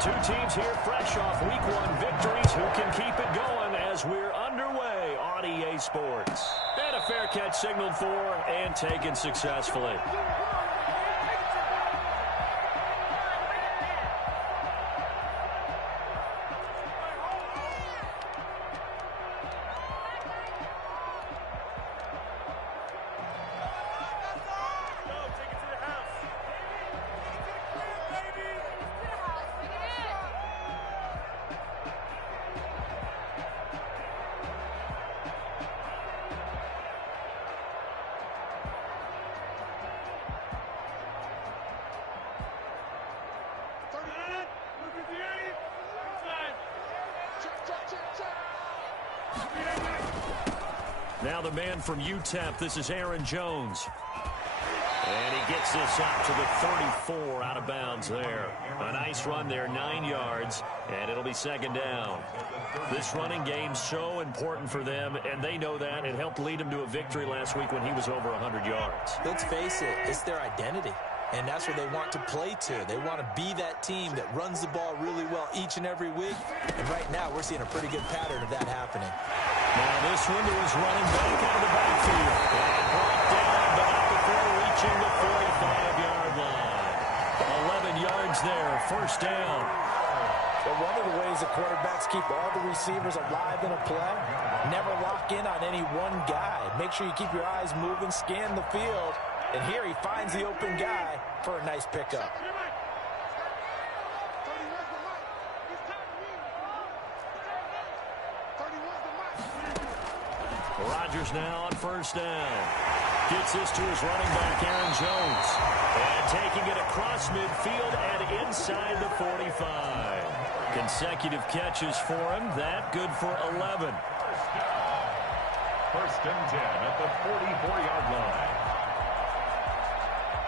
Two teams here fresh off Week 1 victories. Who can keep it going as we're underway on EA Sports? And a fair catch signaled for and taken successfully. Now the man from UTEP, this is Aaron Jones. And he gets this up to the 34, out of bounds there. A nice run there, 9 yards, and it'll be second down. This running game's so important for them, and they know that. It helped lead them to a victory last week when he was over 100 yards. Let's face it, it's their identity. And that's what they want to play to. They want to be that team that runs the ball really well each and every week. And right now, we're seeing a pretty good pattern of that happening. Now this one is running back out of the backfield. And brought down, but not before reaching the 45-yard line. 11 yards there, first down. But one of the ways the quarterbacks keep all the receivers alive in a play, never lock in on any one guy. Make sure you keep your eyes moving, scan the field. And here he finds the open guy for a nice pickup. Rodgers now on first down. Gets this to his running back, Aaron Jones. And taking it across midfield and inside the 45. Consecutive catches for him. That good for 11. First and 10 at the 44-yard line.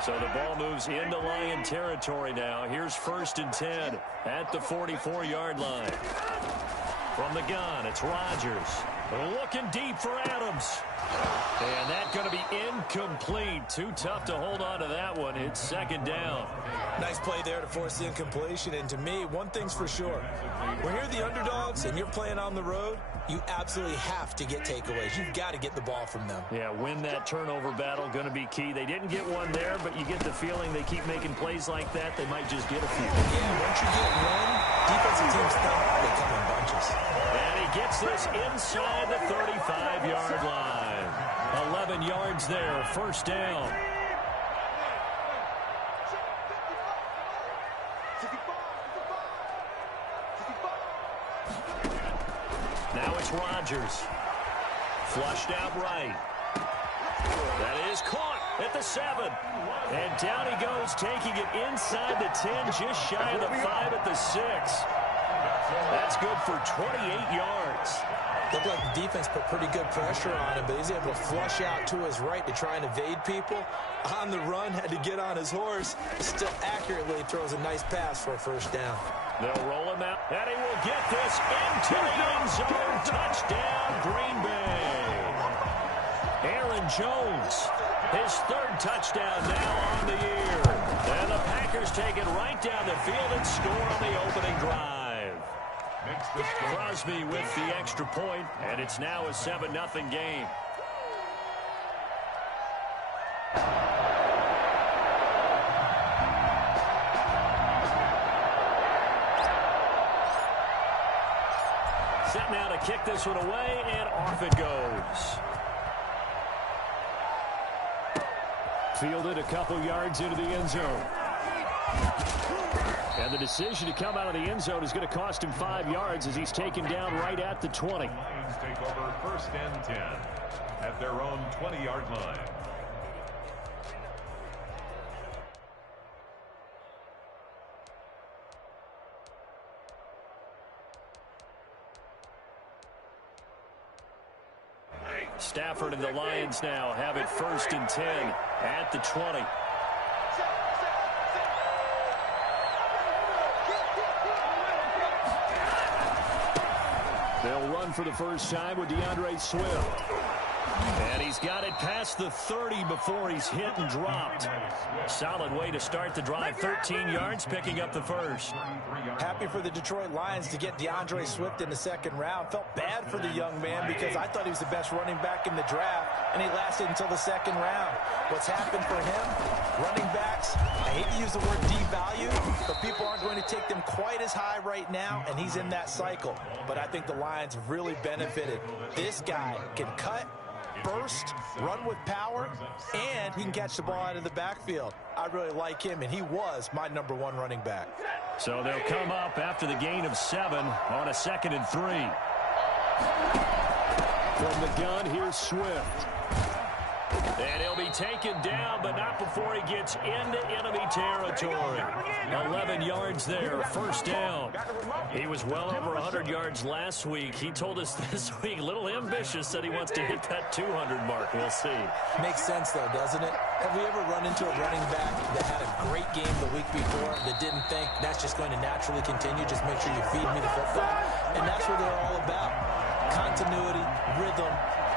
So the ball moves into Lion territory now. Here's first and 10 at the 44-yard line. From the gun, it's Rodgers. Looking deep for Adams. And that's going to be incomplete. Too tough to hold on to that one. It's second down. Nice play there to force the incompletion. And to me, one thing's for sure. When you're the underdogs and you're playing on the road, you absolutely have to get takeaways. You've got to get the ball from them. Yeah, win that turnover battle, going to be key. They didn't get one there, but you get the feeling they keep making plays like that, they might just get a few. Yeah, once you get one, defensive teams think they come in bunches. And he gets this inside the 35-yard line. 11 yards there, first down. Now it's Rodgers. Flushed out right. That is caught at the 7. And down he goes, taking it inside the 10, just shy of the 5 at the 6. That's good for 28 yards. Looked like the defense put pretty good pressure on him, but he's able to flush out to his right to try and evade people. On the run, had to get on his horse. Still accurately throws a nice pass for a first down. They'll roll him out, and he will get this into the end zone. Touchdown, Green Bay. Aaron Jones, his third touchdown now on the year. And the Packers take it right down the field and score on the opening drive. Crosby with the extra point, and it's now a 7-0 game. Set now to kick this one away, and off it goes. Fielded a couple yards into the end zone. And the decision to come out of the end zone is going to cost him 5 yards as he's taken down right at the 20. Lions take over first and 10 at their own 20-yard line. Stafford and the Lions now have it first and 10 at the 20. They'll run for the first time with DeAndre Swift. And he's got it past the 30 before he's hit and dropped. Solid way to start the drive. 13 yards, picking up the first. Happy for the Detroit Lions to get DeAndre Swift in the second round. Felt bad for the young man because I thought he was the best running back in the draft, and he lasted until the second round. What's happened for him? Running backs, I hate to use the word devalue, but people aren't going to take them quite as high right now, and he's in that cycle. But I think the Lions really benefited. This guy can cut, burst, run with power, and he can catch the ball out of the backfield. I really like him, and he was my #1 running back. So they'll come up after the gain of 7 on a 2nd and 3. From the gun, here's Swift. And he'll be taken down, but not before he gets into enemy territory. 11 yards there, first down. He was well over 100 yards last week. He told us this week, a little ambitious, said he wants to hit that 200 mark. We'll see. Makes sense, though, doesn't it? Have we ever run into a running back that had a great game the week before that didn't think that's just going to naturally continue? Just make sure you feed me the football. And that's what they're all about. Continuity, rhythm,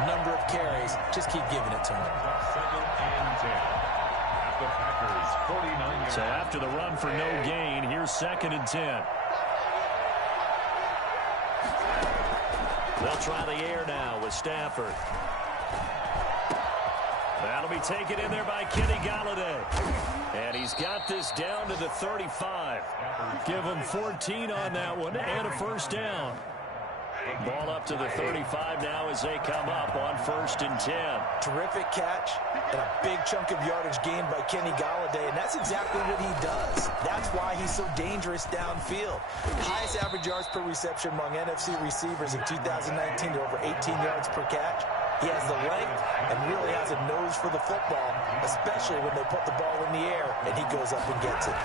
number of carries. Just keep giving it to him. 2nd and 10. At the Packers, 49 yards. So after the run for no gain, here's 2nd and 10. They'll try the air now with Stafford. That'll be taken in there by Kenny Golladay. And he's got this down to the 35. Give him 14 on that one and a first down. Ball up to the 35 now as they come up on 1st and 10. Terrific catch and a big chunk of yardage gained by Kenny Golladay, and that's exactly what he does. That's why he's so dangerous downfield. Highest average yards per reception among NFC receivers in 2019 to over 18 yards per catch. He has the length and really has a nose for the football, especially when they put the ball in the air and he goes up and gets it.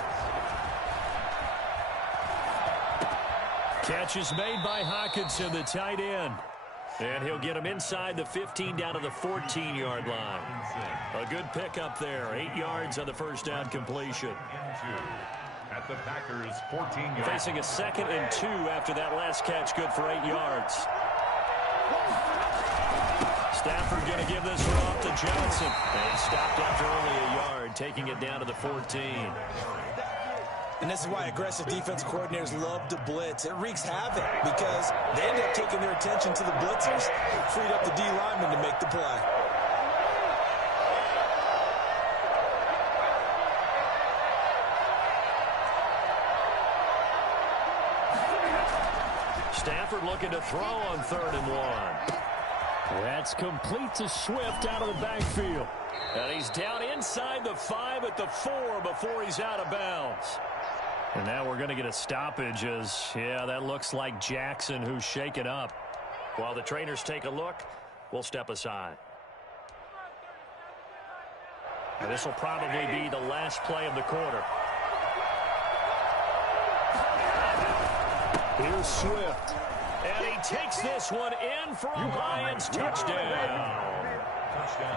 Catch is made by Hawkinson, the tight end. And he'll get him inside the 15 down to the 14-yard line. A good pickup there. 8 yards on the first down completion. At the Packers, 14 yards. Facing a 2nd and 2 after that last catch, good for 8 yards. Stafford going to give this one off to Johnson. And he stopped after only a yard, taking it down to the 14. And this is why aggressive defense coordinators love to blitz. It wreaks havoc because they end up taking their attention to the blitzers, freed up the D lineman to make the play. Stafford looking to throw on 3rd and 1. That's complete to Swift out of the backfield. And he's down inside the 5 at the 4 before he's out of bounds. And now we're going to get a stoppage as, yeah, that looks like Jackson who's shaken up. While the trainers take a look, we'll step aside. And this will probably be the last play of the quarter. Here's Swift. And he takes this one in for a Lions touchdown.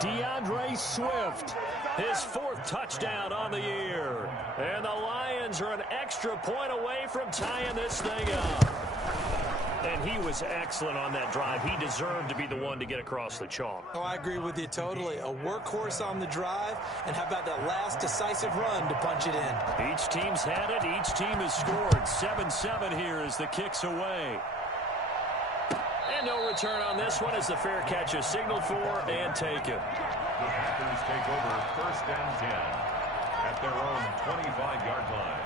DeAndre Swift, his 4th touchdown on the year. And the Lions are an extra point away from tying this thing up. And he was excellent on that drive. He deserved to be the one to get across the chalk. Oh, I agree with you totally. A workhorse on the drive, and how about that last decisive run to punch it in? Each team's had it. Each team has scored. 7-7 here as the kick's away. And no return on this one as the fair catch is signaled for and taken. The Packers take over 1st and 10 at their own 25-yard line.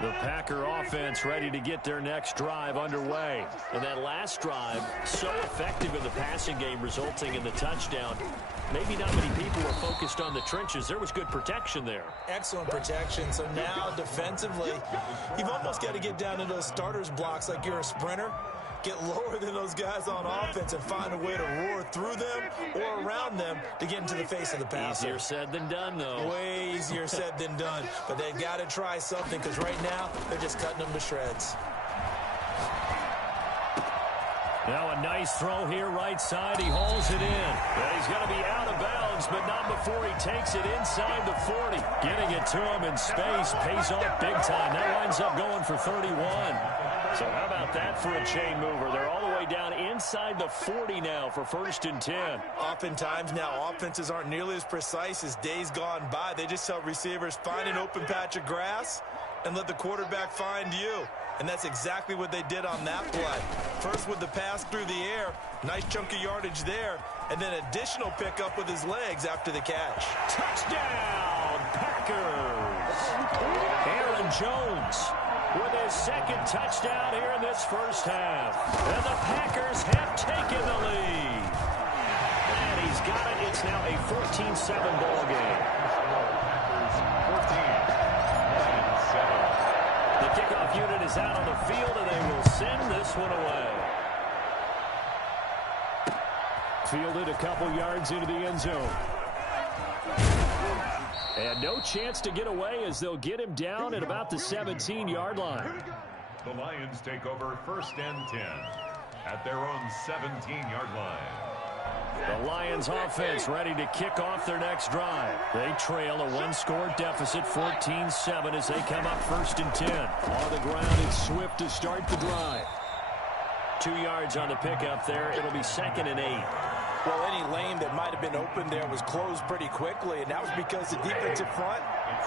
The Packer offense ready to get their next drive underway. And that last drive, so effective in the passing game, resulting in the touchdown. Maybe not many people were focused on the trenches. There was good protection there. Excellent protection. So now defensively, you've almost got to get down to those starters blocks like you're a sprinter. Get lower than those guys on offense and find a way to roar through them or around them to get into the face of the passer. Easier said than done, though. Way easier said than done. But they've got to try something because right now they're just cutting them to shreds. Now a nice throw here right side. He holds it in. And he's going to be out of bounds, but not before he takes it inside the 40. Getting it to him in space pays off big time. That winds up going for 31. So how about that for a chain mover? They're all the way down inside the 40 now for 1st and 10. Oftentimes now, offenses aren't nearly as precise as days gone by. They just tell receivers, find an open patch of grass and let the quarterback find you. And that's exactly what they did on that play. First with the pass through the air, nice chunk of yardage there, and then additional pickup with his legs after the catch. Touchdown, Packers! Aaron Jones with his 2nd touchdown here in this first half. And the Packers have taken the lead. And he's got it. It's now a 14-7 ball game. The kickoff unit is out on the field, and they will send this one away. Fielded a couple yards into the end zone. And no chance to get away as they'll get him down at about the 17-yard line. The Lions take over 1st and 10 at their own 17-yard line. The Lions offense ready to kick off their next drive. They trail a 1-score deficit, 14-7, as they come up 1st and 10. On the ground, it's Swift to start the drive. 2 yards on the pickup there. It'll be 2nd and 8. Well, any lane that might have been open there was closed pretty quickly, and that was because the defensive front,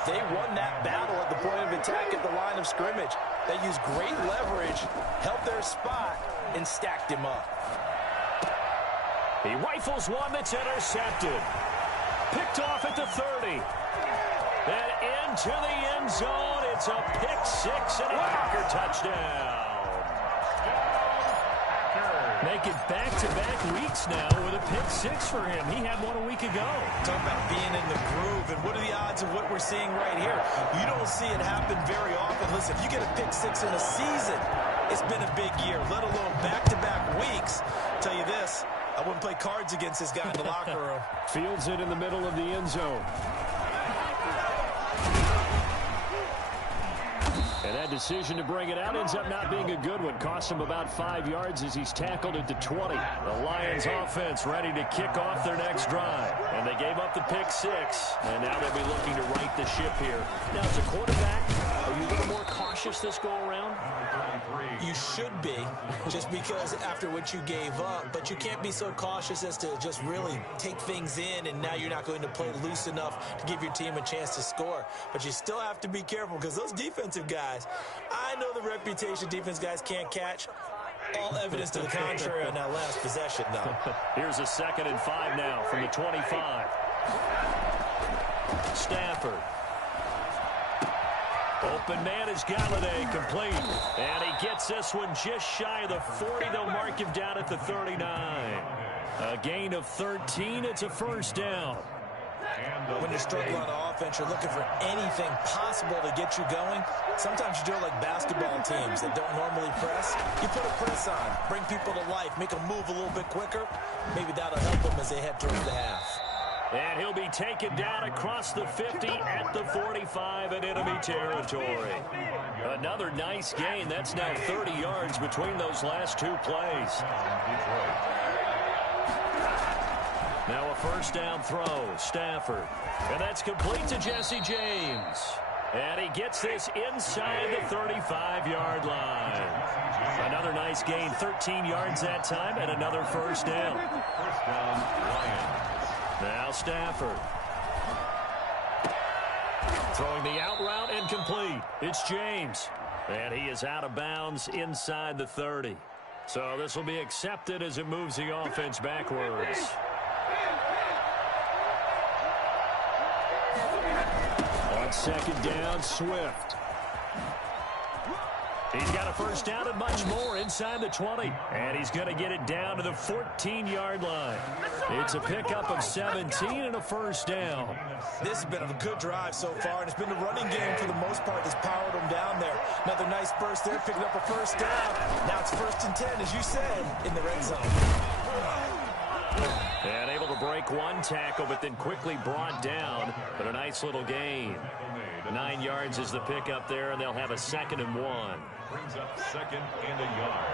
they won that battle at the point of attack at the line of scrimmage. They used great leverage, held their spot, and stacked him up. He rifles one that's intercepted. Picked off at the 30. And into the end zone. It's a pick 6 and a Packer touchdown. Make it back-to-back weeks now with a pick 6 for him. He had one a week ago. Talk about being in the groove, and what are the odds of what we're seeing right here? You don't see it happen very often. Listen, if you get a pick 6 in a season, it's been a big year, let alone back-to-back weeks. I'll tell you this, I wouldn't play cards against this guy in the locker room. Fields it in the middle of the end zone. And that decision to bring it out ends up not being a good one. Cost him about 5 yards as he's tackled at the 20. The Lions offense ready to kick off their next drive. And they gave up the pick 6. And now they'll be looking to right the ship here. Now, as a quarterback, are you a little more cautious this go-around? You should be, just because after what you gave up. But you can't be so cautious as to just really take things in, and now you're not going to play loose enough to give your team a chance to score. But you still have to be careful, because those defensive guys, I know the reputation defense guys can't catch. All evidence to the contrary on that last possession, though. Here's a 2nd and 5 now from the 25. Stafford. Open man is Galladay, complete. And he gets this one just shy of the 40. They'll mark him down at the 39. A gain of 13. It's a 1st down. When you're struggling on offense, you're looking for anything possible to get you going. Sometimes you do it like basketball teams that don't normally press. You put a press on, bring people to life, make them move a little bit quicker. Maybe that'll help them as they head towards the half. And he'll be taken down across the 50 at the 45 in enemy territory. Another nice gain. That's now 30 yards between those last 2 plays. Now a 1st down throw, Stafford. And that's complete to Jesse James. And he gets this inside the 35-yard line. Another nice gain, 13 yards that time, and another 1st down. 1st down, Lions. Now Stafford. Throwing the out route and complete. It's James. And he is out of bounds inside the 30. So this will be accepted as it moves the offense backwards. On 2nd down, Swift. He's got a 1st down and much more inside the 20. And he's going to get it down to the 14-yard line. It's a pickup of 17 and a 1st down. This has been a good drive so far, and it's been the running game for the most part that's powered them down there. Another nice burst there, picking up a 1st down. Now it's 1st and 10, as you said, in the red zone. And able to break one tackle, but then quickly brought down. But a nice little gain. 9 yards is the pickup there, and they'll have a 2nd and 1. Brings up 2nd and a yard.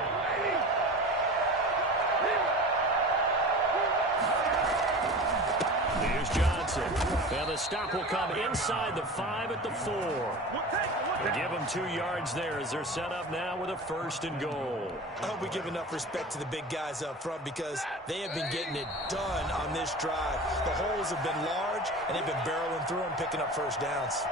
Here's Johnson. And the stop will come inside the 5 at the 4. They give them 2 yards there as they're set up now with a 1st and goal. I hope we give enough respect to the big guys up front because they have been getting it done on this drive. The holes have been large, and they've been barreling through them, picking up 1st downs.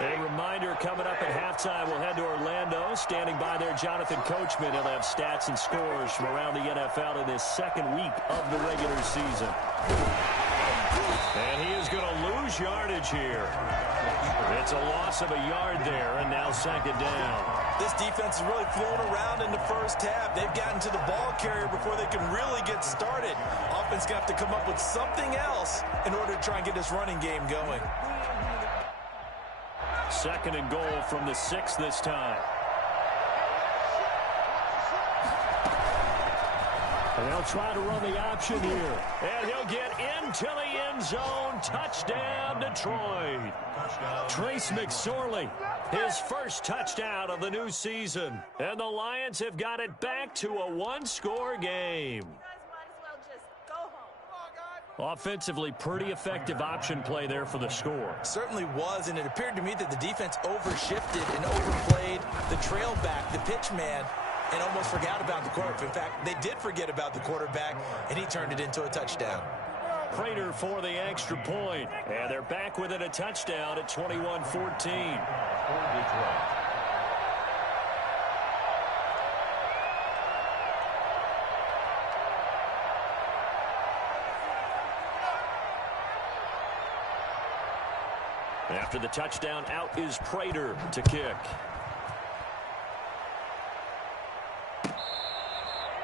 A reminder coming up at halftime, we'll head to Orlando. Standing by there, Jonathan Coachman. He'll have stats and scores from around the NFL in this 2nd week of the regular season. And he is going to lose yardage here. It's a loss of a yard there, and now 2nd down. This defense is really flown around in the first half. They've gotten to the ball carrier before they can really get started. Offense going to have to come up with something else in order to try and get this running game going. 2nd and goal from the 6 this time. And they'll try to run the option here. And he'll get into the end zone. Touchdown, Detroit. Trace McSorley, his first touchdown of the new season. And the Lions have got it back to a 1-score game. Offensively, pretty effective option play there for the score. Certainly was, and it appeared to me that the defense overshifted and overplayed the trail back, the pitch man, and almost forgot about the quarterback. In fact, they did forget about the quarterback, and he turned it into a touchdown. Prater for the extra point, and they're back within a touchdown at 21-14. After the touchdown, out is Prater to kick.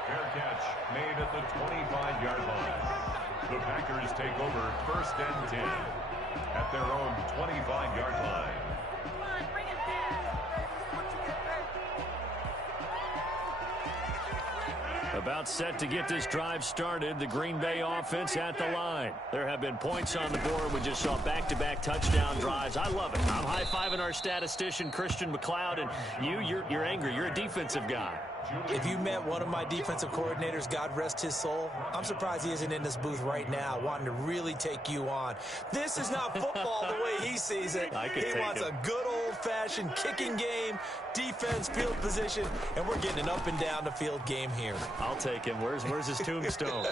Fair catch made at the 25-yard line. The Packers take over 1st and 10 at their own 25-yard line. About set to get this drive started, the Green Bay offense at the line. There have been points on the board. We just saw back-to-back touchdown drives. I love it. I'm high-fiving our statistician, Christian McLeod, and you're angry. You're a defensive guy. If you met one of my defensive coordinators, God rest his soul, I'm surprised he isn't in this booth right now wanting to really take you on. This is not football the way he sees it. He wants a good old-fashioned kicking game, defense, field position, and we're getting an up and down the field game here. I'll take him. Where's his tombstone?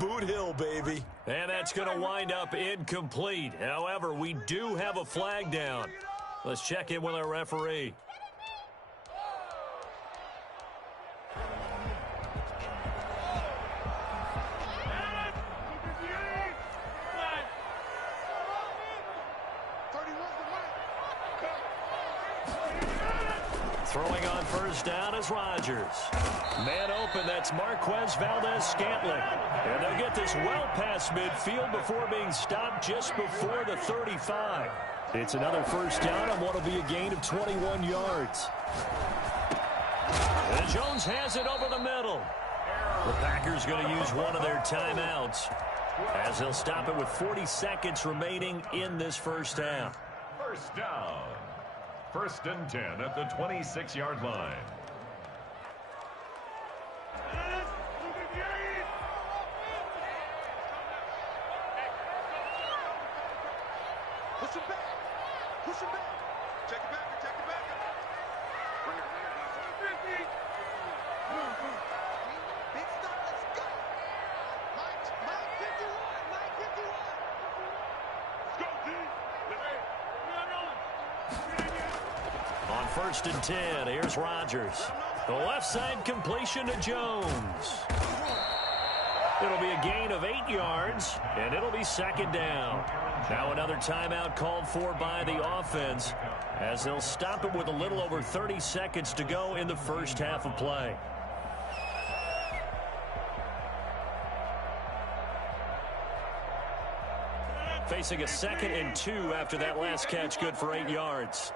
Boot Hill, baby. And that's going to wind up incomplete. However, we do have a flag down. Let's check in with our referee. Throwing on 1st down is Rodgers. Man open, that's Marquez Valdez-Scantling. And they'll get this well past midfield before being stopped just before the 35. It's another 1st down on what will be a gain of 21 yards. And Jones has it over the middle. The Packers going to use one of their timeouts as they'll stop it with 40 seconds remaining in this 1st half. 1st down. 1st and 10 at the 26-yard line. Push him back. Push him back. Check it back. Check it back. Bring it here. Big stop. Let's go. Mike 51. Mike 51. Let's go, D. On 1st and 10, here's Rodgers. The left side completion to Jones. It'll be a gain of 8 yards, and it'll be 2nd down. Now another timeout called for by the offense as they'll stop it with a little over 30 seconds to go in the 1st half of play. Facing a 2nd and 2 after that last catch, good for 8 yards.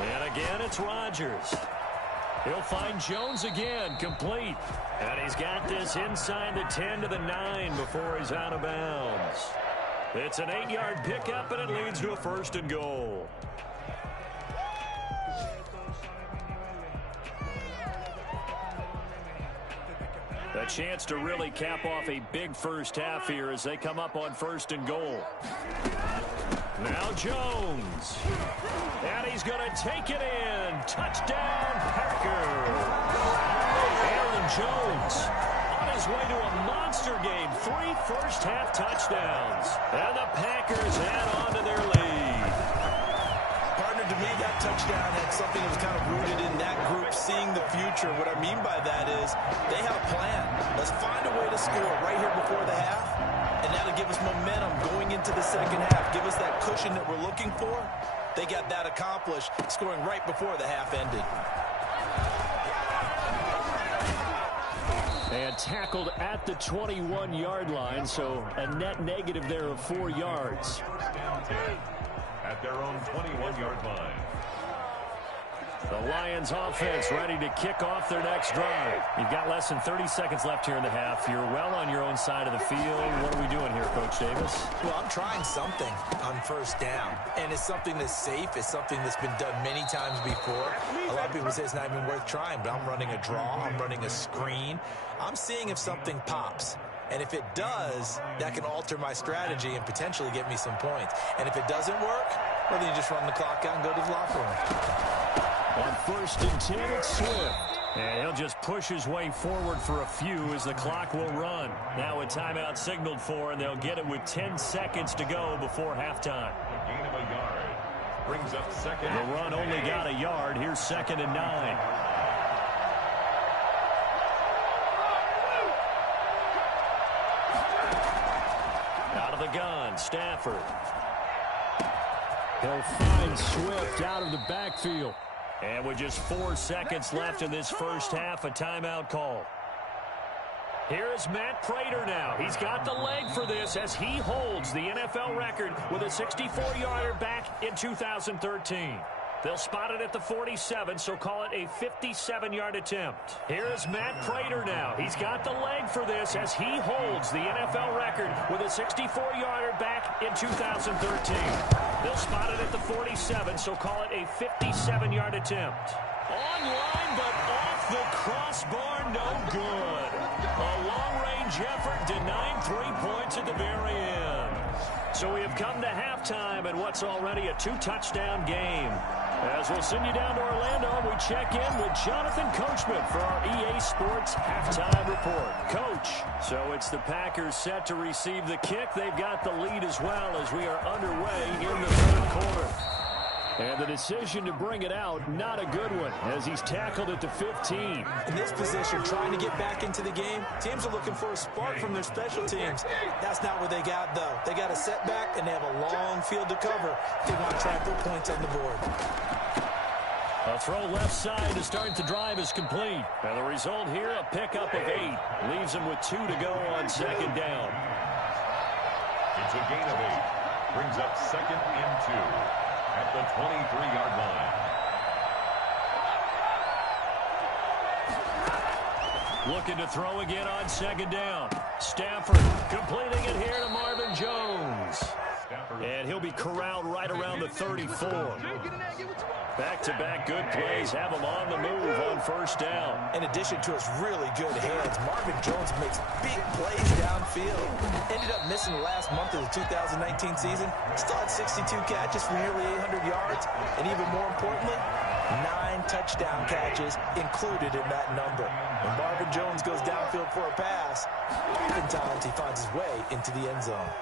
And again, it's Rodgers. He'll find Jones again, complete. And he's got this inside the 10 to the 9 before he's out of bounds. It's an 8-yard pickup, and it leads to a 1st and goal. A chance to really cap off a big first half here as they come up on 1st and goal. Now Jones. And he's going to take it in. Touchdown, Packers. Aaron Jones on his way to a monster game. 3 first-half touchdowns. And the Packers add on to their lead. Partner, to me, that touchdown had something that was kind of rooted in that group seeing the future. What I mean by that is they have a plan. Let's find a way to score right here before the half, and that'll give us momentum going into the second half. Give us that cushion that we're looking for. They got that accomplished, scoring right before the half ended. And tackled at the 21-yard line, so a net negative there of 4 yards. At their own 21-yard line. The Lions offense ready to kick off their next drive. You've got less than 30 seconds left here in the half. You're well on your own side of the field. What are we doing here, Coach Davis? Well, I'm trying something on 1st down, and it's something that's safe. It's something that's been done many times before. A lot of people say it's not even worth trying, but I'm running a draw. I'm running a screen. I'm seeing if something pops. And if it does, that can alter my strategy and potentially get me some points. And if it doesn't work, well, then you just run the clock out and go to the locker room. On 1st and 10, it's Swift. And he'll just push his way forward for a few as the clock will run. Now a timeout signaled for, and they'll get it with 10 seconds to go before halftime. A gain of a yard. Brings up second. The run only got a yard. Here's 2nd and 9. Out of the gun, Stafford. He'll find Swift out of the backfield. And with just 4 seconds left in this first half, a timeout call. Here's Matt Prater now. He's got the leg for this as he holds the NFL record with a 64-yarder back in 2013. They'll spot it at the 47, so call it a 57-yard attempt. Here's Matt Prater now. He's got the leg for this as he holds the NFL record with a 64-yarder back in 2013. They'll spot it at the 47, so call it a 57-yard attempt. Online, but off the crossbar, no good. A long-range effort denying 3 points at the very end. So we have come to halftime in what's already a 2-touchdown game. As we'll send you down to Orlando, we check in with Jonathan Coachman for our EA Sports Halftime Report. Coach, so it's the Packers set to receive the kick. They've got the lead as well as we are underway in the 3rd quarter. And the decision to bring it out, not a good one, as he's tackled at the 15. In this position, trying to get back into the game, teams are looking for a spark from their special teams. That's not what they got, though. They got a setback, and they have a long field to cover if they want to try and put points on the board. A throw left side to start the drive is complete. And the result here, a pickup of 8. Leaves him with 2 to go on 2nd down. It's a gain of 8. Brings up 2nd and 2. At the 23-yard line. Looking to throw again on 2nd down. Stafford completing it here to Marvin Jones. And he'll be corralled right around the 34. Back-to-back good plays have him on the move on 1st down. In addition to his really good hands, Marvin Jones makes big plays downfield. Ended up missing the last month of the 2019 season. Still had 62 catches for nearly 800 yards. And even more importantly, 9 touchdown catches included in that number. When Marvin Jones goes downfield for a pass, oftentimes he finds his way into the end zone.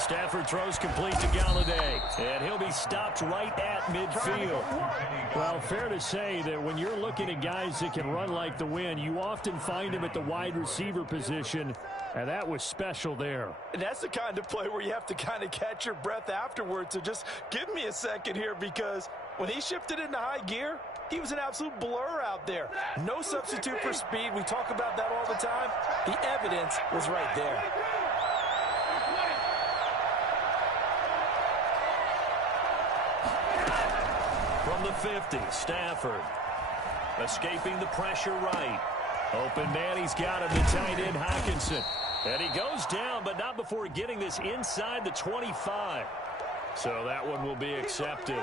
Stafford throws complete to Galladay, and he'll be stopped right at midfield. Well, fair to say that when you're looking at guys that can run like the wind, you often find him at the wide receiver position, and that was special there. And that's the kind of play where you have to kind of catch your breath afterwards. So just give me a second here, because when he shifted into high gear, he was an absolute blur out there. No substitute for speed. We talk about that all the time. The evidence was right there. From the 50. Stafford escaping the pressure right. Open man, he's got him, the tight end Hawkinson. And he goes down, but not before getting this inside the 25. So that one will be accepted.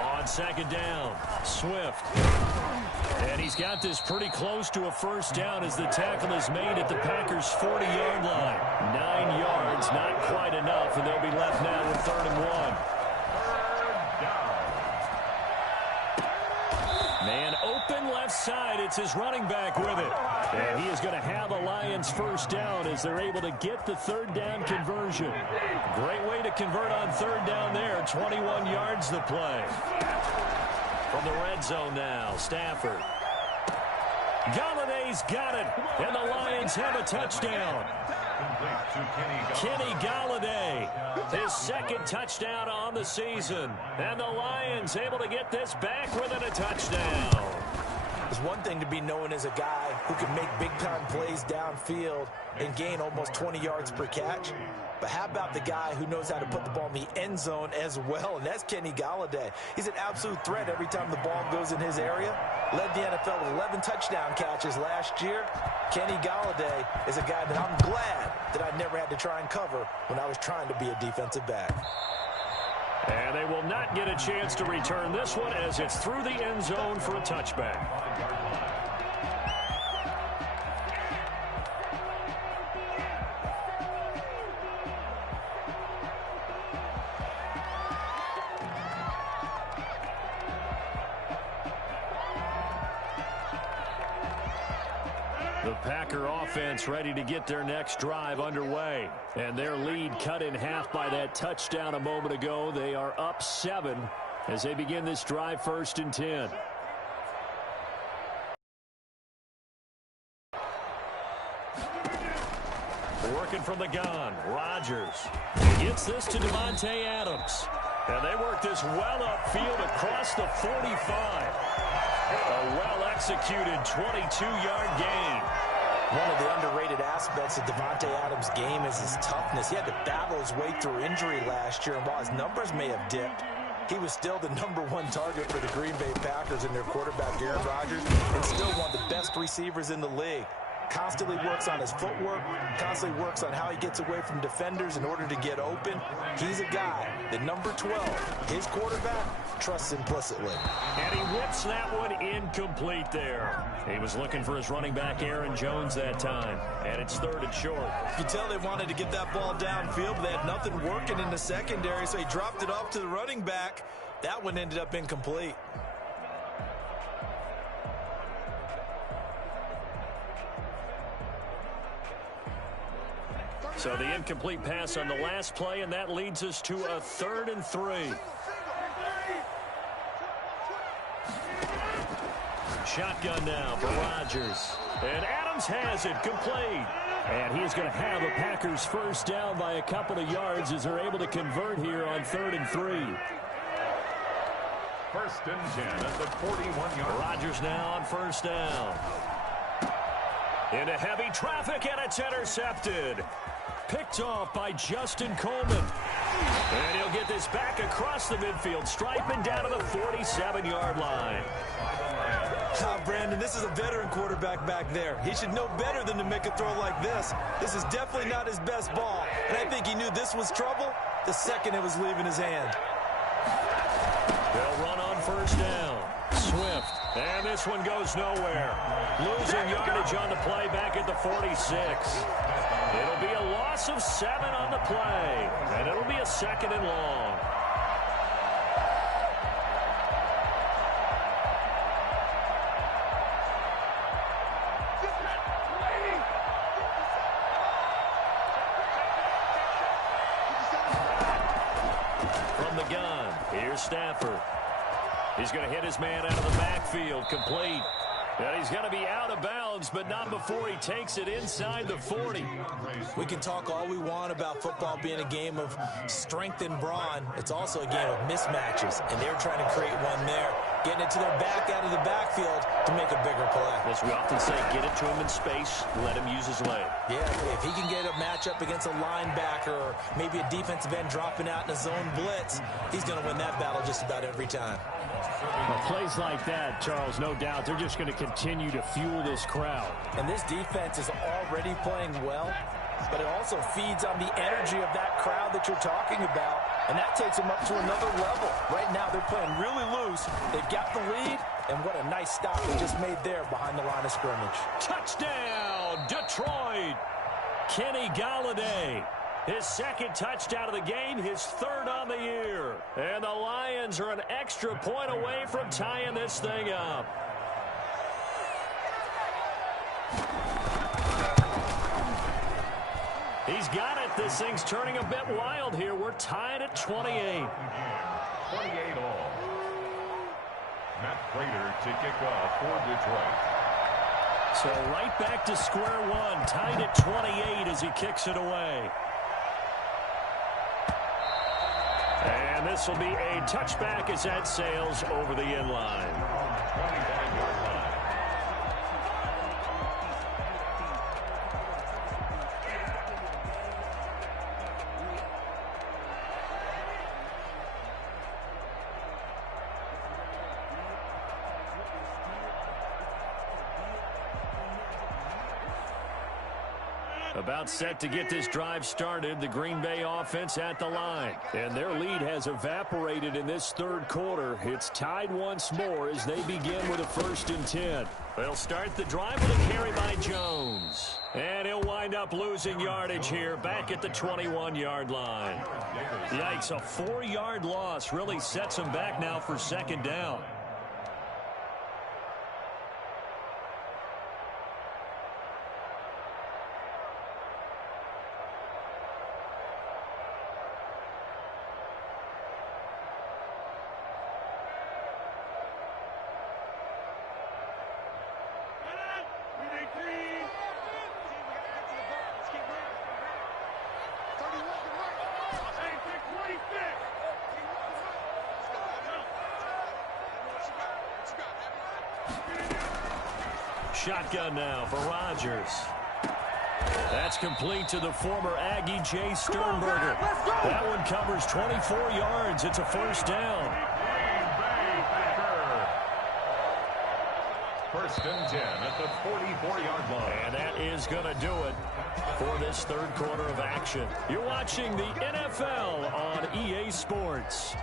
On second down, Swift. And he's got this pretty close to a first down as the tackle is made at the Packers' 40-yard line. 9 yards, not quite enough, and they'll be left now with 3rd and 1. Man open left side. It's his running back with it. And he is going to have a Lions first down as they're able to get the 3rd down conversion. Great way to convert on 3rd down there. 21 yards the play. From the red zone now, Stafford. Galladay's got it, and the Lions have a touchdown. Kenny Galladay, his 2nd touchdown on the season. And the Lions able to get this back within a touchdown. It's one thing to be known as a guy who can make big-time plays downfield and gain almost 20 yards per catch. But how about the guy who knows how to put the ball in the end zone as well, and that's Kenny Galladay. He's an absolute threat every time the ball goes in his area. Led the NFL with 11 touchdown catches last year. Kenny Galladay is a guy that I'm glad that I never had to try and cover when I was trying to be a defensive back. And they will not get a chance to return this one as it's through the end zone for a touchback. The Packer offense ready to get their next drive underway. And their lead cut in half by that touchdown a moment ago. They are up 7 as they begin this drive 1st and 10. Working from the gun, Rodgers gets this to Davante Adams. And they work this well upfield across the 45. A well-executed 22-yard gain. One of the underrated aspects of Davante Adams' game is his toughness. He had to battle his way through injury last year, and while his numbers may have dipped, he was still the #1 target for the Green Bay Packers and their quarterback, Aaron Rodgers, and still one of the best receivers in the league. Constantly works on his footwork, constantly works on how he gets away from defenders in order to get open. He's a guy that number 12, his quarterback, trusts implicitly. And he whips that one incomplete there. He was looking for his running back, Aaron Jones, that time. And it's 3rd and short. You can tell they wanted to get that ball downfield, but they had nothing working in the secondary, so he dropped it off to the running back. That one ended up incomplete. So the incomplete pass on the last play, and that leads us to a 3rd and 3. Shotgun now for Rodgers. And Adams has it complete. And he's going to have a Packers first down by a couple of yards as they're able to convert here on 3rd and 3. 1st and 10 at the 41-yard. Rodgers now on first down. Into heavy traffic, and it's intercepted. Picked off by Justin Coleman. And he'll get this back across the midfield stripe and down to the 47-yard line. Brandon, this is a veteran quarterback back there. He should know better than to make a throw like this. This is definitely not his best ball. And I think he knew this was trouble the second it was leaving his hand. They'll run on first down. Swift. And this one goes nowhere. Losing yardage on the play back at the 46. It'll be a loss of 7 on the play. And it'll be a 2nd and long. From the gun, here's Stafford. He's going to hit his man out of the backfield, complete. And he's going to be out of bounds, but not before he takes it inside the 40. We can talk all we want about football being a game of strength and brawn. It's also a game of mismatches, and they're trying to create one there. Getting it to their back out of the backfield, to make a bigger play. As we often say, get it to him in space, let him use his leg. Yeah, if he can get a matchup against a linebacker or maybe a defensive end dropping out in a zone blitz, he's going to win that battle just about every time. Well, plays like that, Charles, no doubt, they're just going to continue to fuel this crowd. And this defense is already playing well, but it also feeds on the energy of that crowd that you're talking about, and that takes them up to another level. Right now, they're playing really loose. They've got the lead, and what a nice stop they just made there behind the line of scrimmage. Touchdown, Detroit! Kenny Golladay. His second touchdown of the game, his third on the year. And the Lions are an extra point away from tying this thing up. He's got it. This thing's turning a bit wild here. We're tied at 28. 28 all. Matt Prater to kick off for Detroit. So right back to square one, tied at 28 as he kicks it away. And this will be a touchback as that sails over the end line. 25-yard line. About set to get this drive started, the Green Bay offense at the line. And their lead has evaporated in this third quarter. It's tied once more as they begin with a 1st and 10. They'll start the drive with a carry by Jones. And he'll wind up losing yardage here back at the 21-yard line. Yikes, a 4-yard loss really sets him back now for 2nd down. Shotgun now for Rodgers. That's complete to the former Aggie Jay Sternberger. That one covers 24 yards. It's a 1st down. 1st and 10 at the 44-yard line. And that is going to do it for this third quarter of action. You're watching the NFL on EA Sports.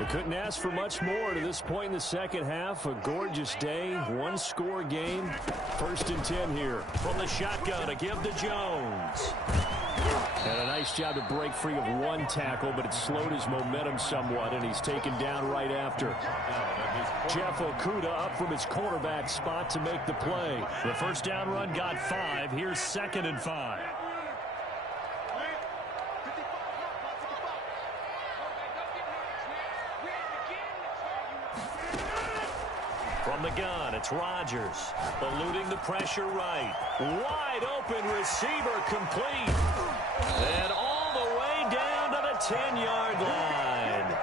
They couldn't ask for much more to this point in the second half. A gorgeous day, 1-score game. 1st and 10 here. From the shotgun, a give to Jones. And a nice job to break free of one tackle, but it slowed his momentum somewhat, and he's taken down right after. Jeff Okudah up from his quarterback spot to make the play. The 1st down run got 5. Here's 2nd and 5. From the gun, it's Rodgers. Eluding the pressure right. Wide open receiver complete. And all the way down to the 10-yard line.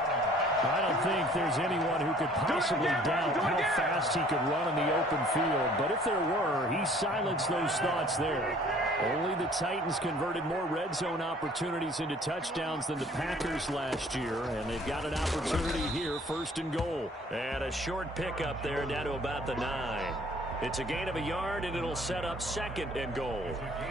I don't think there's anyone who could possibly doubt how fast he could run in the open field. But if there were, he silenced those thoughts there. Only the Titans converted more red zone opportunities into touchdowns than the Packers last year, and they've got an opportunity here, 1st and goal. And a short pickup there down to about the 9. It's a gain of a yard, and it'll set up 2nd and goal.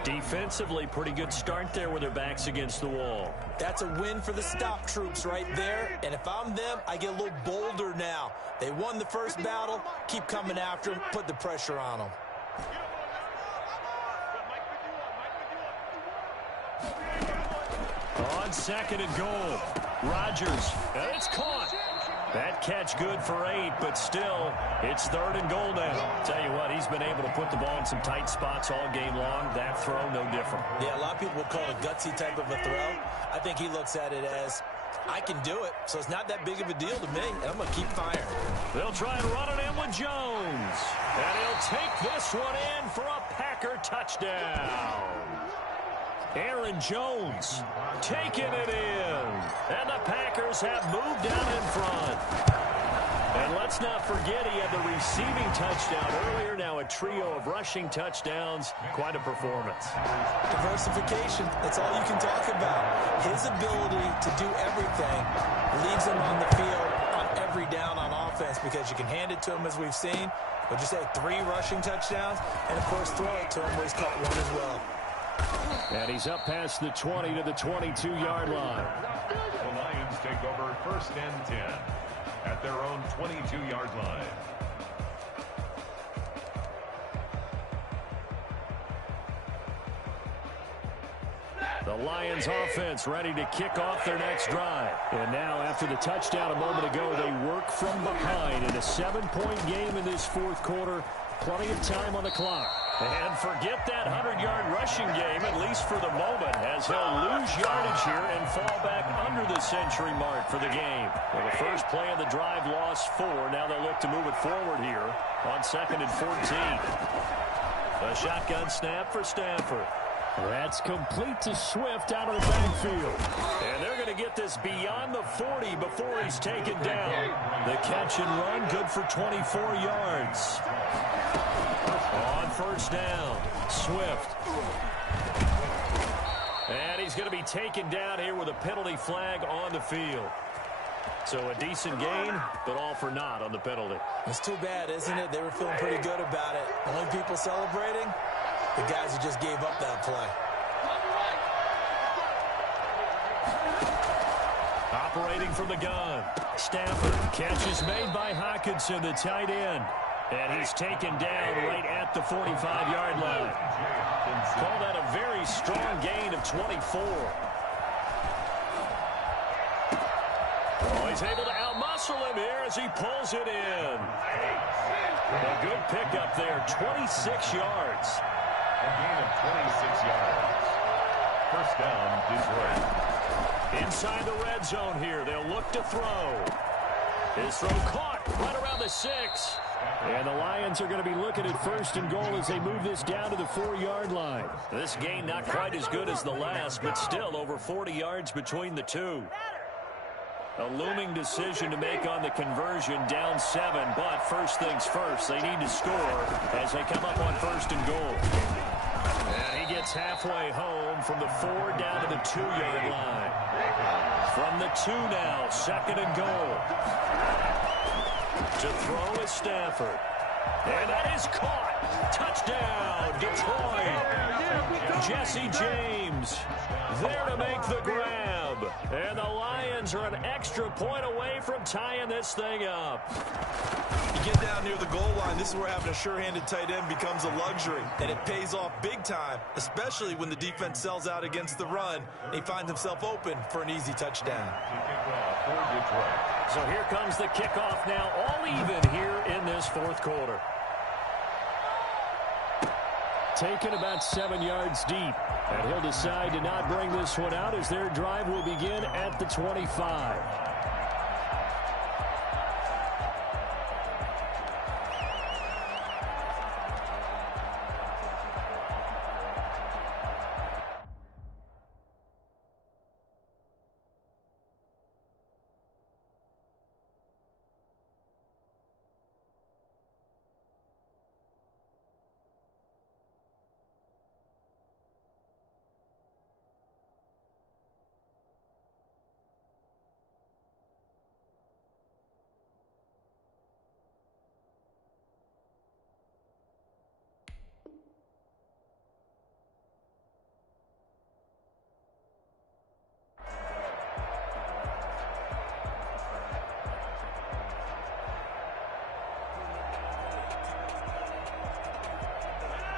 Defensively, pretty good start there with their backs against the wall. That's a win for the stop troops right there, and if I'm them, I get a little bolder now. They won the first battle, keep coming after them, put the pressure on them. On 2nd and goal, Rodgers, and it's caught. That catch good for 8, but still, it's 3rd and goal now. Tell you what, he's been able to put the ball in some tight spots all game long. That throw, no different. Yeah, a lot of people would call it a gutsy type of a throw. I think he looks at it as I can do it, so it's not that big of a deal to me, and I'm going to keep firing. They'll try and run it in with Jones. And he'll take this one in for a Packer touchdown. Aaron Jones taking it in. And the Packers have moved down in front. And let's not forget he had the receiving touchdown earlier. Now a trio of rushing touchdowns. Quite a performance. Diversification, that's all you can talk about. His ability to do everything leaves him on the field on every down on offense because you can hand it to him as we've seen. Would you say 3 rushing touchdowns? And, of course, throw it to him where he's caught one as well. And he's up past the 20 to the 22-yard line. The Lions take over 1st and 10 at their own 22-yard line. The Lions offense ready to kick off their next drive. And now after the touchdown a moment ago, they work from behind in a 7-point game in this 4th quarter. Plenty of time on the clock. And forget that 100-yard rushing game, at least for the moment, as he'll lose yardage here and fall back under the century mark for the game. Well, the first play of the drive lost 4. Now they'll look to move it forward here on 2nd and 14. A shotgun snap for Stafford. That's complete to Swift out of the backfield. And they're going to get this beyond the 40 before he's taken down. The catch and run good for 24 yards. On 1st down, Swift. And he's going to be taken down here with a penalty flag on the field. So a decent gain, but all for naught on the penalty. It's too bad, isn't it? They were feeling pretty good about it. Only people celebrating, the guys who just gave up that play. Operating from the gun, Stafford. Catch is made by Hockenson, the tight end. And he's taken down right at the 45-yard line. Call that a very strong gain of 24. Oh, he's able to outmuscle him here as he pulls it in. A good pickup there, 26 yards. A gain of 26 yards. 1st down, Detroit. Inside the red zone here, they'll look to throw. His throw caught right around the 6. And the Lions are going to be looking at 1st and goal as they move this down to the 4-yard line. This gain not quite as good as the last, but still over 40 yards between the two. A looming decision to make on the conversion, down 7, but first things first, they need to score as they come up on 1st and goal. And he gets halfway home from the 4 down to the 2-yard line. From the 2 now, 2nd and goal. To throw is Stafford. And that is caught. Touchdown, Detroit. Jesse James there to make the grab. And the Lions are an extra point away from tying this thing up. You get down near the goal line, this is where having a sure-handed tight end becomes a luxury. And it pays off big time, especially when the defense sells out against the run. And he finds himself open for an easy touchdown. So here comes the kickoff now, all even here in this 4th quarter. Taken about 7 yards deep. And he'll decide to not bring this one out as their drive will begin at the 25.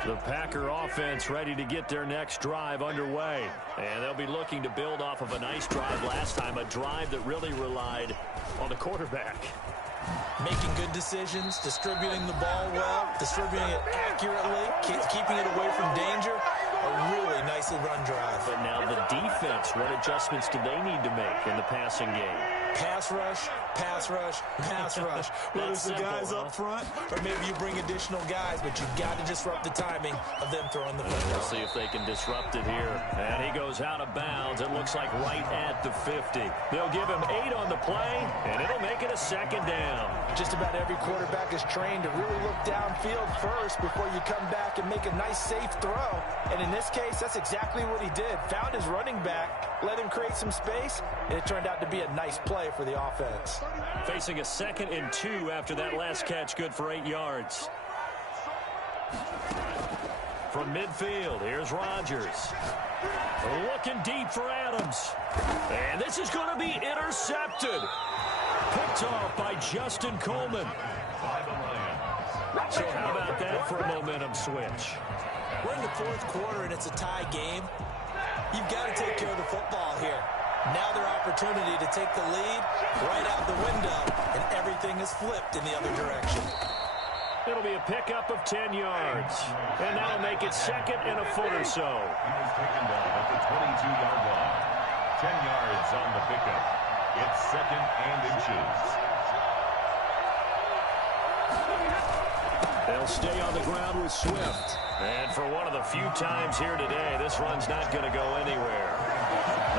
The Packer offense ready to get their next drive underway. And they'll be looking to build off of a nice drive last time, a drive that really relied on the quarterback. Making good decisions, distributing the ball well, distributing it accurately, keeping it away from danger. A really nicely run drive. But now the defense, what adjustments do they need to make in the passing game? Pass rush, pass rush, pass rush. Whether it's the guys up front or maybe you bring additional guys, but you've got to disrupt the timing of them throwing the football. We'll see if they can disrupt it here. And he goes out of bounds. It looks like right at the 50. They'll give him 8 on the play, and it'll make it a second down. Just about every quarterback is trained to really look downfield first before you come back and make a nice, safe throw. And in this case, that's exactly what he did. Found his running back, let him create some space, and it turned out to be a nice play for the offense. Facing a 2nd and 2 after that last catch, good for 8 yards. From midfield, here's Rodgers. Looking deep for Adams. And this is going to be intercepted. Picked off by Justin Coleman. So how about that for a momentum switch? We're in the 4th quarter, and it's a tie game. You've got to take care of the football here. Now their opportunity to take the lead right out the window, and everything is flipped in the other direction. It'll be a pickup of 10 yards. And that'll make it 2nd and a foot or so. He was taken down at the 22-yard line. 10 yards on the pickup. It's 2nd and inches. They'll stay on the ground with Swift. And for one of the few times here today, this run's not going to go anywhere.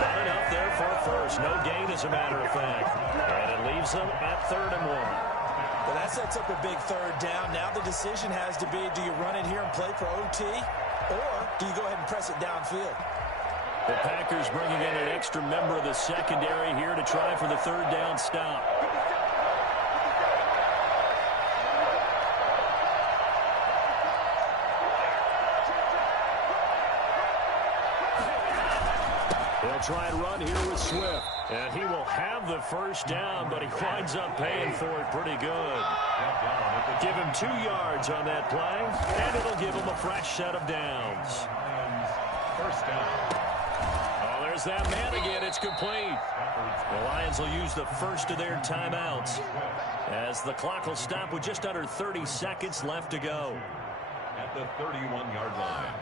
Not enough there for a first. No gain, as a matter of fact. And it leaves them at 3rd and 1. Well, that sets up a big 3rd down. Now the decision has to be, do you run it here and play for OT, or do you go ahead and press it downfield? The Packers bringing in an extra member of the secondary here to try for the 3rd down stop. They'll try and run here with Swift. And he will have the 1st down, but he winds up paying for it pretty good. Give him 2 yards on that play, and it'll give him a fresh set of downs. 1st down. Oh, there's that man again. It's complete. The Lions will use the first of their timeouts as the clock will stop with just under 30 seconds left to go. At the 31-yard line.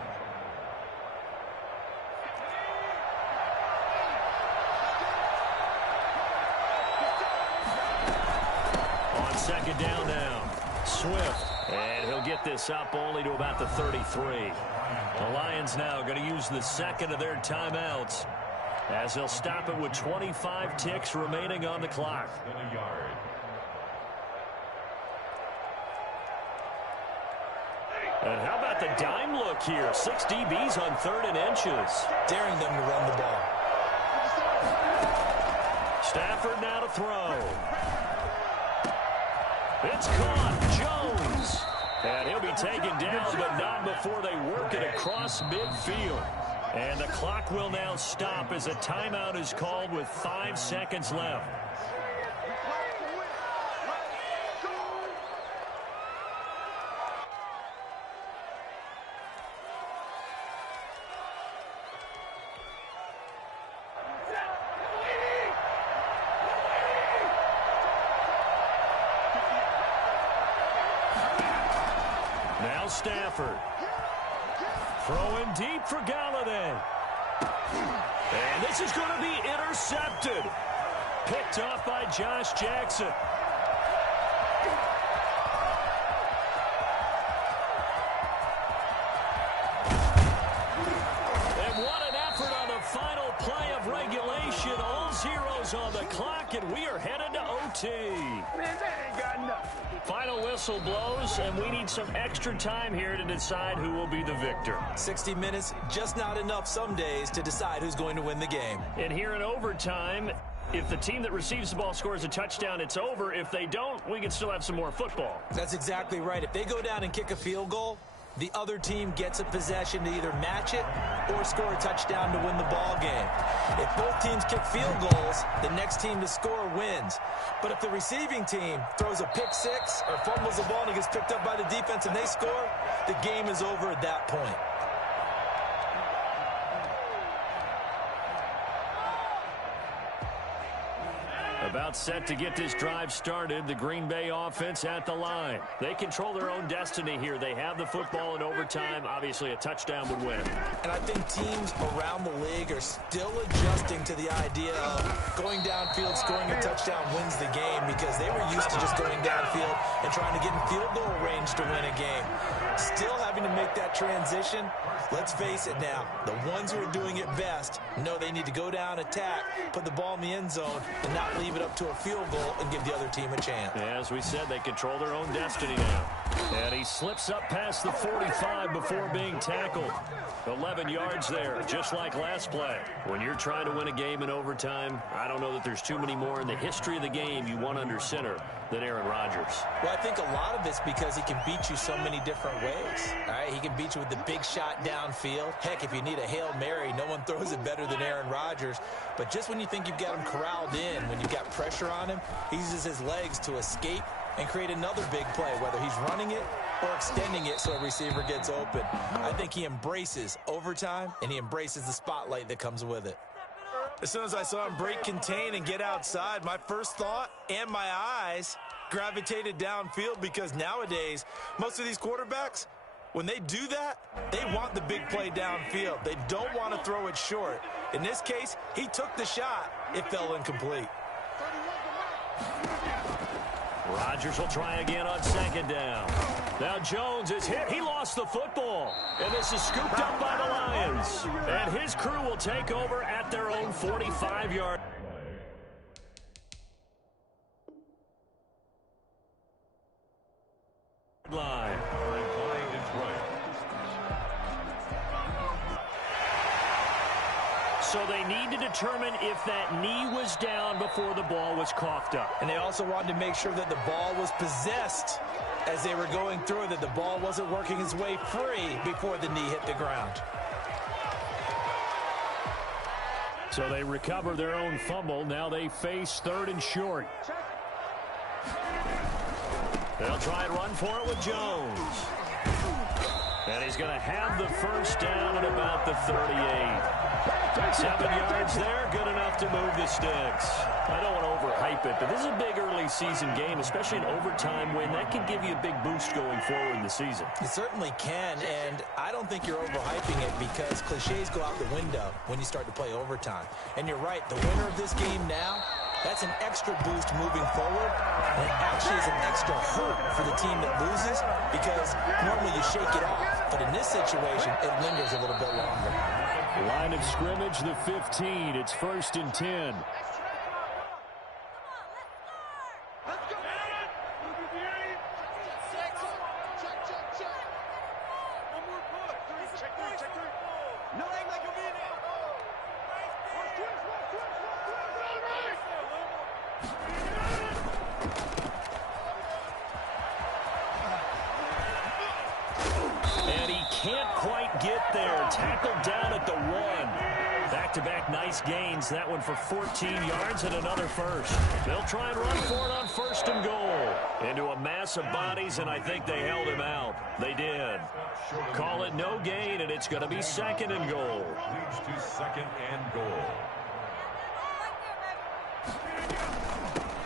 On 2nd down now, Swift. And he'll get this up only to about the 33. The Lions now going to use the 2nd of their timeouts as they'll stop it with 25 ticks remaining on the clock. And how about the dime look here? 6 DBs on 3rd and inches. Daring them to run the ball. Stafford now to throw. It's caught. Jones. And he'll be taken down, but not before they work it across midfield. And the clock will now stop as a timeout is called with 5 seconds left. Now Stafford. Throwing deep for Galladay. And this is going to be intercepted. Picked off by Josh Jackson. And what an effort on the final play of regulation. All zeros on the clock, and we are headed to OT. Man, that ain't got nothing. Final whistle blows, and we need some extra time here to decide who will be the victor. 60 minutes, just not enough some days to decide who's going to win the game. And here in overtime, if the team that receives the ball scores a touchdown, it's over. If they don't, we can still have some more football. That's exactly right. If they go down and kick a field goal, the other team gets a possession to either match it or score a touchdown to win the ball game. If both teams kick field goals, the next team to score wins. But if the receiving team throws a pick six or fumbles the ball and it gets picked up by the defense and they score, the game is over at that point. A About set to get this drive started. The Green Bay offense at the line. They control their own destiny here. They have the football in overtime. Obviously, a touchdown would win. And I think teams around the league are still adjusting to the idea of going downfield, scoring a touchdown wins the game, because they were used to just going downfield and trying to get in field goal range to win a game. Still having to make that transition. Let's face it now, the ones who are doing it best know they need to go down, attack, put the ball in the end zone, and not leave it up to a field goal and give the other team a chance. As we said, they control their own destiny now. And he slips up past the 45 before being tackled. 11 yards there, just like last play. When you're trying to win a game in overtime, I don't know that there's too many more in the history of the game you want under center than Aaron Rodgers. Well, I think a lot of it's because he can beat you so many different ways. All right, he can beat you with the big shot downfield. Heck, if you need a Hail Mary, no one throws it better than Aaron Rodgers. But just when you think you've got him corralled in, when you've got pressure on him, he uses his legs to escape and create another big play, whether he's running it or extending it so a receiver gets open. I think he embraces overtime, and he embraces the spotlight that comes with it. As soon as I saw him break contain and get outside, my first thought and my eyes gravitated downfield, because nowadays, most of these quarterbacks, when they do that, they want the big play downfield. They don't want to throw it short. In this case, he took the shot. It fell incomplete. Rodgers will try again on second down. Now Jones is hit. He lost the football. And this is scooped up by the Lions. And his crew will take over at their own 45-yard line. So they need to determine if that knee was down before the ball was coughed up. And they also wanted to make sure that the ball was possessed as they were going through, that the ball wasn't working its way free before the knee hit the ground. So they recover their own fumble. Now they face 3rd and short. They'll try and run for it with Jones. And he's going to have the first down at about the 38. 7 yards there, good enough to move the sticks. I don't want to overhype it, but this is a big early season game, especially an overtime win. That can give you a big boost going forward in the season. It certainly can, and I don't think you're overhyping it, because cliches go out the window when you start to play overtime. And you're right, the winner of this game now, that's an extra boost moving forward, and it actually is an extra hurt for the team that loses, because normally you shake it off, but in this situation, it lingers a little bit longer. Line of scrimmage, the 15. It's 1st and 10. Back-to-back nice gains. That one for 14 yards and another first. They'll try and run for it on 1st and goal. Into a mass of bodies, and I think they held him out. They did. Call it no gain, and it's going to be 2nd and goal. Leads to 2nd and goal.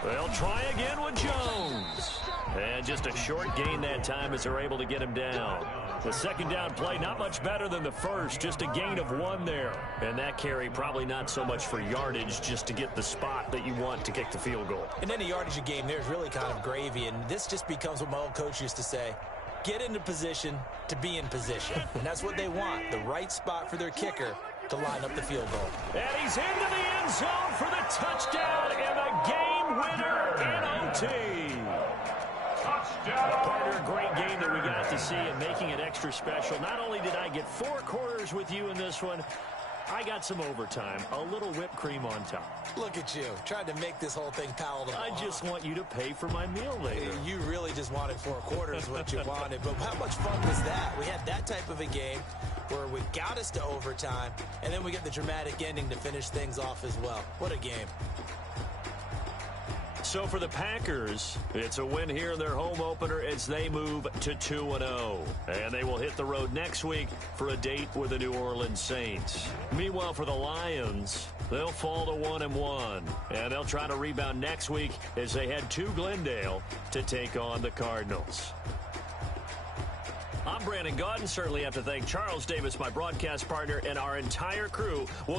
They'll try again with Jones. And just a short gain that time as they're able to get him down. The 2nd down play, not much better than the first. Just a gain of 1 there. And that carry probably not so much for yardage, just to get the spot that you want to kick the field goal. In any yardage game, there's really kind of gravy. And this just becomes what my old coach used to say. Get into position to be in position. And that's what they want, the right spot for their kicker to line up the field goal. And he's into the end zone for the touchdown and a game winner in OT. Partner, a great game that we got to see and making it extra special. Not only did I get 4 quarters with you in this one, I got some overtime, a little whipped cream on top. Look at you, trying to make this whole thing palatable. I just want you to pay for my meal later. You really just wanted 4 quarters what you wanted, but how much fun was that? We had that type of a game where we got us to overtime, and then we get the dramatic ending to finish things off as well. What a game. So for the Packers, it's a win here in their home opener as they move to 2-0. And they will hit the road next week for a date with the New Orleans Saints. Meanwhile, for the Lions, They'll fall to 1-1, and they'll try to rebound next week as they head to Glendale to take on the Cardinals. I'm Brandon Gaudin. Certainly have to thank Charles Davis, my broadcast partner, and our entire crew.